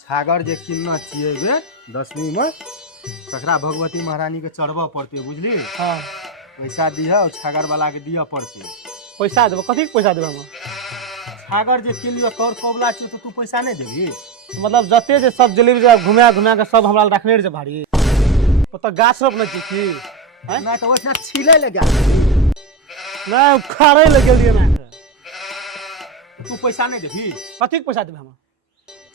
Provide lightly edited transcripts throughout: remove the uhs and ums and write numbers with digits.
छागर जे किन्ना चाहिए 10वीं में तकरा भगवती महारानी के चढ़वा पड़ते बुझली। हाँ पैसा दिह और छागर वाला के दिया पड़ते। पैसा देबो कथी के पैसा देबो हम? छागर जे किलियो तोर कबला छ तो तू पैसा नहीं देबी। मतलब जते जे सब जलेबी घुमा घुमा के सब हमरा रखने रे भारी तो गाछ रोप न छी ना तो ओइसना छिले ले जा ना उखाड़े ले गेलिए ना तू पैसा नहीं देबी। कथी के पैसा देबे हम?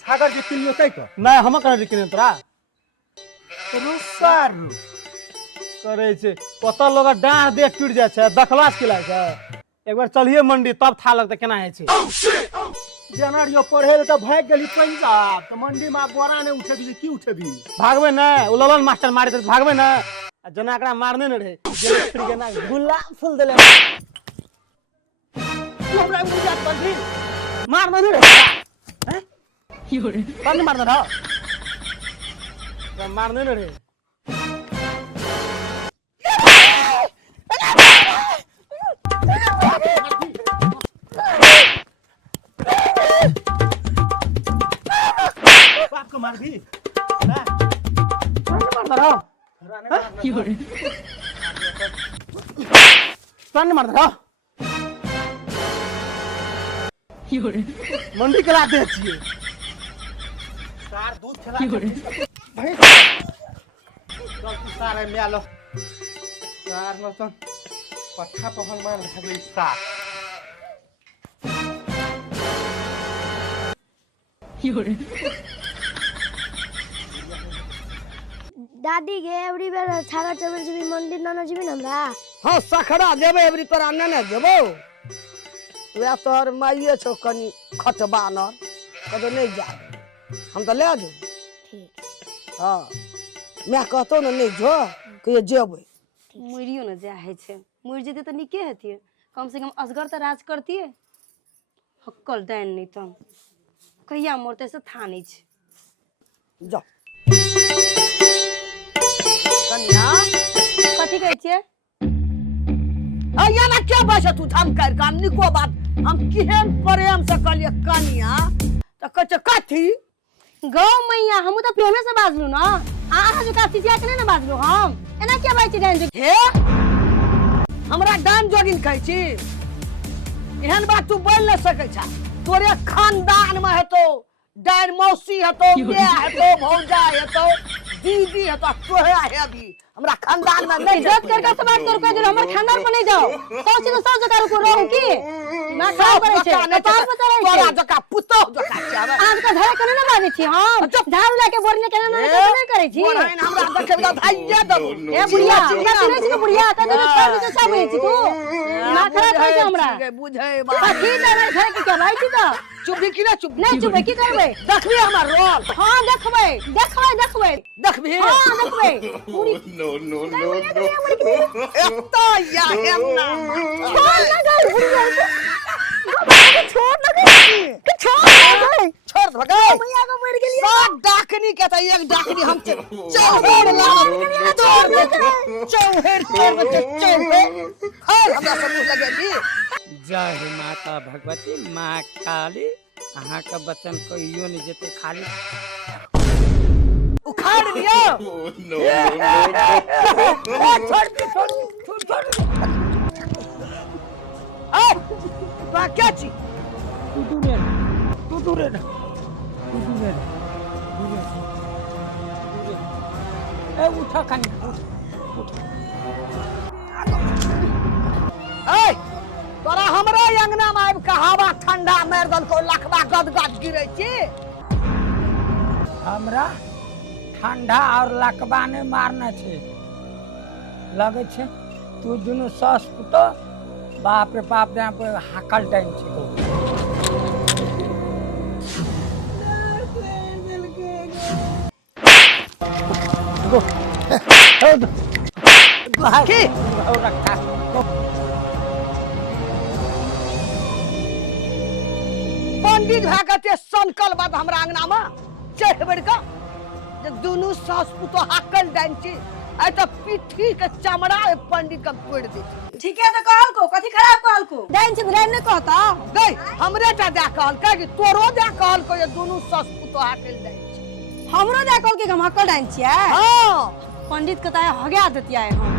छागर जे किलियो तै तो ना हम करे किने तोरा रुसार करे छे कत लोग डांह देख टूट जाय छे दखला के लाग छे। एक बार चलिए मंडी तब था लगता केना है छे। जनरियो पढ़े त भाग गेली पंजाब त मंडी में बोरा ने उठेबी की उठेबी। भागबे ना उ ललन मास्टर मारे त भागबे ना जना एकरा मारने न रहे गेले फ्री के ना गुलाब फूल देले तू हमरा मुझे बंदी मारना नहीं रहे हैं योरे कौन मारना था मारने न रहे बाप को मार भी मारता रहो कौन मारता रहो मंडी के लाते छिए सार दूध खिला भाई चल तू सारे में आलो सार न त पट्ठा पहन मार भागले सार दादी गे एवरी बेर छागर चबेर जीबी मंदिर न जीबी हमरा। हाँ सखरा देबे एवरी तोरा ने देबो वे तोहर माइये छौ कनी खटबा न कदो नहीं जा हम तो ले जो ठीक हाँ मैं कहतो न नहीं जो कि जेबे मुरियो न जाहे छे मुर जेते त निके हेतिए कम से कम असगर त राज करतिए हक्कल डाइन नहीं त कहिया मोरते से था नहीं छे। जा कन्या कथी कहै छिए अया ना क्या बस तू हम कर काम निको बात हम केहन प्रेम से कहलिए कन्या त कछ कथी गौ मैया हमू त प्रेमे से बाजलू न आहा जो का चिचिया के न बाजलू हम एना क्या बाई छी डाइन जो हे हमरा डान जोगिन कहै छी एहन बात तू बोल न सकै छ तोरे खानदान में हेतो डाइन मौसी हेतो मैं हेतो भौजा हेतो दीदी हेतो तोहे है भी हमरा खानदान में नहीं इज्जत करके से बात कर के हमर खानदान पर नहीं जाओ सोच तो सोच करू को रहू की ना काम करे छे कपाल पे चढ़ै छे तोरा जका पुतो जका छावे आज का धरे कने ना बाजे छी हम झाड़ू लेके बोरने केना नहीं करे छी बोरैन हमरा देखे बला भाइये दबो ए बुढ़िया हमरा सुनै छी बुढ़िया त तो छोड़ के सब है छी तू ना खराब है हमरा बुझै बाकी नहीं है के क्या भाई छी त चुप भी की ना चुप नहीं चुप की करबे देखबी हमर रोल हां देखबे देखबी हां देखबे पूरी no. एता या हेमना छोड़ ना गई बुढ़िया छोड़ ना गई छोड़ भगाओ मैया को मर गेली सब डाकनी के त एक डाकनी हम चौहेर लाना चौहेर हर हमरा सब लगेली जय माता भगवती माँ काली अहाँ का बचन कहियो नहीं जेते खाली उखाड़ लियो No. छोड़ ए बा क्या छी तू दूर ए उठा खानी ए तोरा हमरा अंगना में आबि के हवा ठंडा मार दल को लखबा गदगद गिरै छी हमरा ठंडा और लकबा ने मारना छे लगे छे तू दुनु सास पुतो बाप रे बाप दे पे हाकल टाइम छे की रखा पंडित भागते संकल बाद हमरा अंगना में चढ़ बढ़ के जे दुनु सास पुतो हाकल डाइन छी आ त पीठी के चमड़ा पंडित के तोड़ दे ठीक है तो कहल को कथी खराब कहल को डाइन से बुलाइन ने कहता गई हमरे टा दे कहल का कि तोरो दे कहल को ये दुनु सास पुतो हाकल डाइन छी हमरो जा कहल के हम हक्कल डाइन छियै। हाँ पंडित के ताय हगा देतिया हम।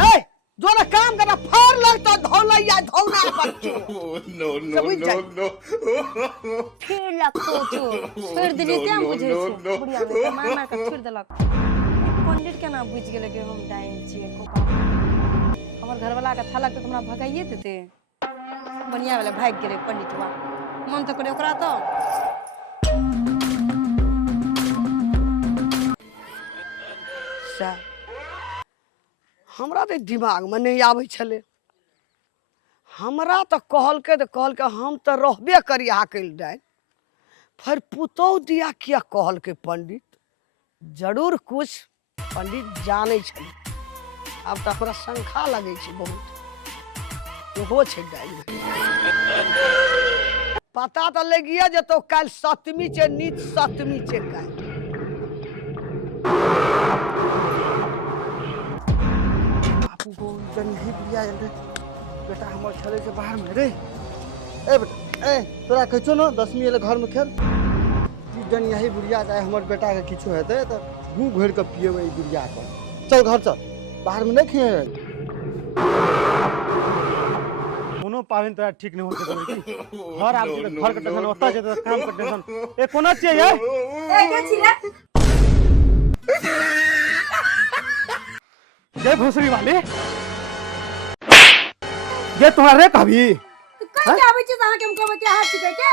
ए जो ना काम करना फाड़ लगता धौलैया धौना बच्चो फिर लगतो छोड़ देली ते हम बुझै छी। बुढ़िया में मार मार के छोड़ देलक। पंडित केना बुझ गेल के हम डाइन छियै कोका। हमर घरवाला के थालक के हमरा भगाइए देते। बढ़िया वाला भाग गेले पंडितवा। मन तो करे ओकरा तो हमरा तो दिमाग में नहीं आवे छले। हमरा तो कहल के हम तो रहबे करी हाकिल डाइन। फिर पुतौ दिया किया कहल के पंडित जरूर कुछ पंडित जाने छले। अब तो हमरा शंखा लगे छे बहुत ओहो छे डाइन। पता तो लगिए जतो कल सप्तमी छे नीच सप्तमी छे कल। नहीं बिया रे बेटा हमर खेले से बाहर में रे। ए बेटा ए तोरा कहछो न 10वीं एले घर में खेल। जन यही बुढ़िया जाए हमर बेटा के किछो हेते त घू घोर के पिएबे ई बुढ़िया के। चल घर चल बाहर में नहीं खेल। कोनो पावन तोरा ठीक नहीं होते घर आब घर के टेंशन ओता जेते काम के टेंशन ए कोना छिए ये ए के छी रे जय भोसरी वाले ये तुम्हारा रे कभी कहीं आबै छी अहाँ के हम कहबै के हाथ छिकै के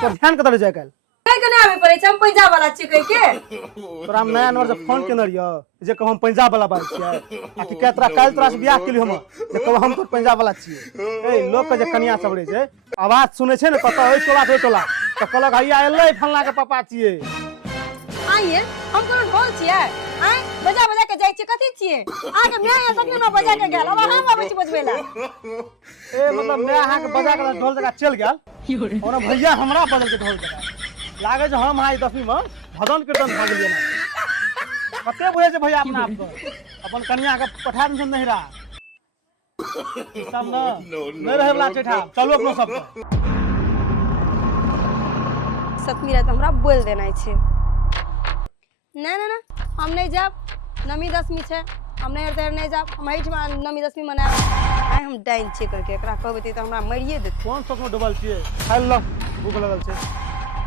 तो ध्यान कतऽ जाय काल कहीं के नहीं आबै पड़ै छै। हम पंजाब वाला छिकै के तोरा नया नंबर से फोन केने रियो जे कहब हम पंजाब वाला बात छियै आ कि केतरा काल तोरा से बियाह केलियो हम जे कहब हम तो पंजाब वाला छियै। ए लोग के जे कनिया सब रहे छै आवाज सुनै छै ने पता होय टोला होय टोला तो कहलक हइया एलै फल्ला के पापा छियै। आइए हम कोनो ढोल छियै आइ बजा बजा के जाय छी कथि छियै आके मैं यहाँ तक न बजा के गेल। अब हम आबै छी बजबै ला। ए मतलब मैं अहाँ के बजा के ढोल जगह चल गेल और भैया हमरा बदल के ढोल जगह लागे जे हम हाई 10वीं में भजन कीर्तन भाग लिया ना कते बुझे छै भैया अपना आप को अपन कन्या के पठा दिन नहीं रहा सब ना नहीं रहे वाला छै ठाम चलो अपनो सब सतमी रात हमरा बोल देना छै। ना ना ना हम नहीं जाब नमी 10वीं छै हम नहीं हरते नहीं जाब हम एहिठमा नमी 10वीं मनाब। आइ हम डाइन छियै करके एकरा कहबै त हमरा मरिए देत। कौन सब में डबल छियै खाइ ल भूख लगल छै।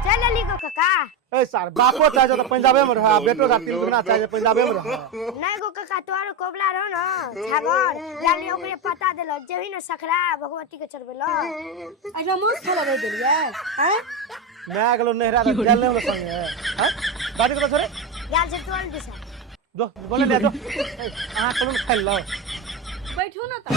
चल अली गो काका। ए सर बापो चाहे तो पंजाबे में रहा बेटो का 3 दुगना चाहे पंजाबे में रहा। नहीं गो काका तोर कोबला रहो न छागर लाली ओकरे पता देलो जेही न सखरा भगवती के चढ़बेलो। अच्छा मोस खेला दे देलिए हैं मैं गेलो नहरा त गेल नहीं संगे हैं गाड़ी को छोरे यार से तोल दिस दो बोले ले दो अहाँ कलम खाइ ल बैठो ना त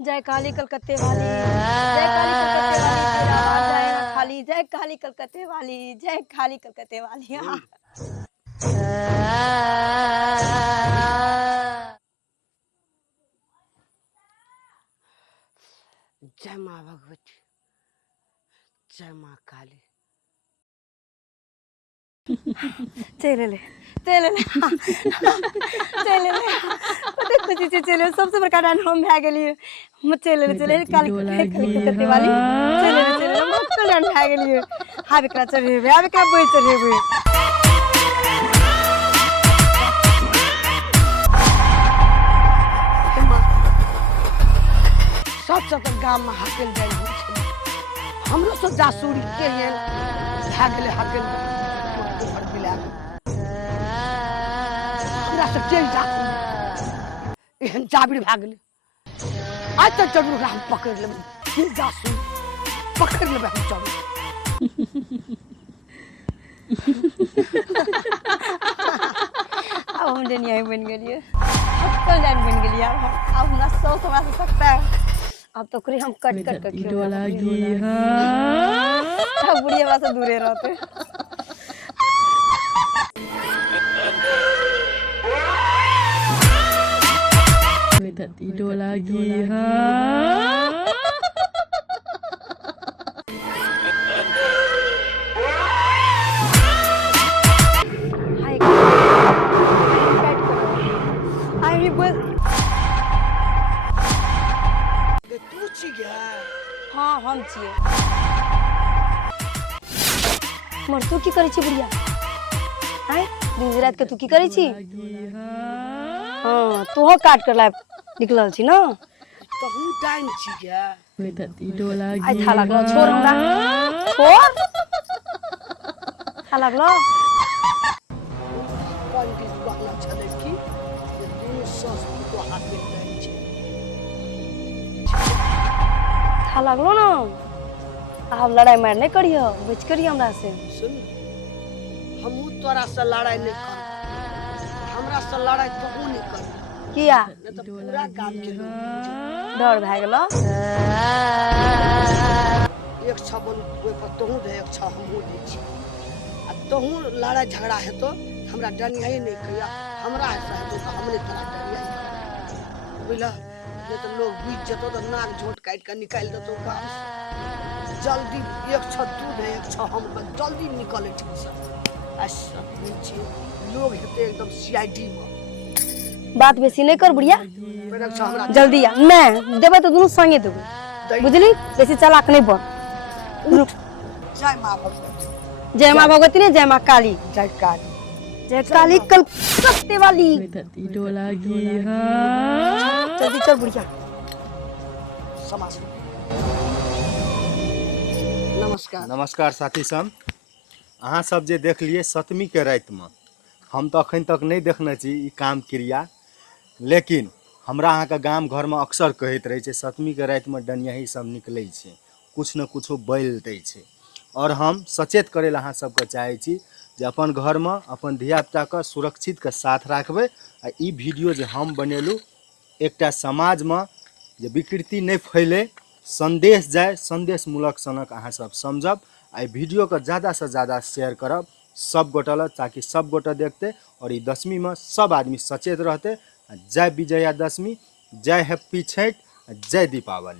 जय काली कलकत्ते वाली जय काली कलकत्ते वाली तेरा जय ना खाली जय काली कलकत्ते वाली जय काली कलकत्ते वाली। हाँ। जय माँ भगवती जय माँ काली। चले ले चले ले चले ले कते खुशी से चले सबसे बड़का डान हम भए गेलिए। हम चले ले काली कलकत्ते वाली चले ले हम डान भए गेलिए। हां एकरा चढ़ेबे आब एकरा बोल चढ़ेबे सब गाँव में हाकिल जाय हमरो सब जासूरी के हैं भए गेले हाकिल घर मिला हमरा सब चल जा एहन चाबिर भए गेले। आज तक जरूर हम पकड़ लेबै के जासूर पकड़ लेबै हम चाबिर। अब हम डनिया बन गेलिए अब डान बन गेलिए। अब हमरा सौ हमरा से सकता है अब तो करे हम कट कट के खियो लागी। हां बुढ़िया बा से दूरे रहते। Tidur lagi ha. Hai हाँ हम छियै। मर तू की करै छी बुढ़िया? आय दिन रात के तू की करै छी? हाँ तू काट कर लाइब निकलल छी ना? तहू डाइन छी क्या? आय था लागलो छोड़ हमरा। छोड़। था लागलो। पंडित वाला छले की जे दुनू सास पुतो हाथ में डाइन छी। था लागलो ना? अब लड़ाई मार नहीं करियो, बच करियो हमरा से। सुन हमहू तोरा से लड़ाई नहीं कर, हमरा से लड़ाई तू नहीं कर, किया? नहीं तो पूरा गांव के लोग डर भए गेलो। एक छबन ओइ पर तोहू दे, एक छ हमहू दे छी। आ तोहू लड़ाई झगड़ा हेतो हमरा डनिया नहीं करिया, हमरा ऐसा हेतो तो हमने तोरा डनिया बुझला। नहीं तो लोग बीच जतो तो नाक झोट काट के निकाल देतो गांव से। जल्दी एक छ तू दे, एक छ हम जल्दी निकले ठीक से। ऐसा नीचे लोग हेते एकदम सीआईडी में। बात बेसी नहीं कर बुढ़िया। मेरा छ हमरा जल्दी आ। मैं देबे तो दोनों संगे देबे। बुझली? बेसी चालाक नहीं बन। जय मां भगवती। जय मां भगवती ने जय मां काली। जय काली। जय काली कलकत्ते वाली। जल्दी चल बुढ़िया। समाज। नमस्कार। नमस्कार साथी सब। अहाँ सब जे देख लिए सतमी के रात में हम तो अखन तक नहीं देखने छी ई काम क्रिया, लेकिन हमरा अहाँ के गाम घर में अक्सर कहत रहे छे सतमी के रात में डनियाही सब निकले छे, कुछ न कुछ बैल दै छे। और हम सचेत करे अहाँ सबके चाहे छी जे अपन घर में अपन धियापुता के सुरक्षित के साथ रखबे। आ ई वीडियो जे हम बनेलू एकटा समाज में जे विकृति नहीं फैले, संदेश जाए, संदेश मूलक सनक अहाँ सब समझब। आ वीडियो को ज़्यादा से ज़्यादा शेयर करब सब गोटा ताकि सब गोटा देखते और ई दशमी में सब आदमी सचेत रहते। जय विजया दशमी, जय हैप्पी छठ, जय दीपावली।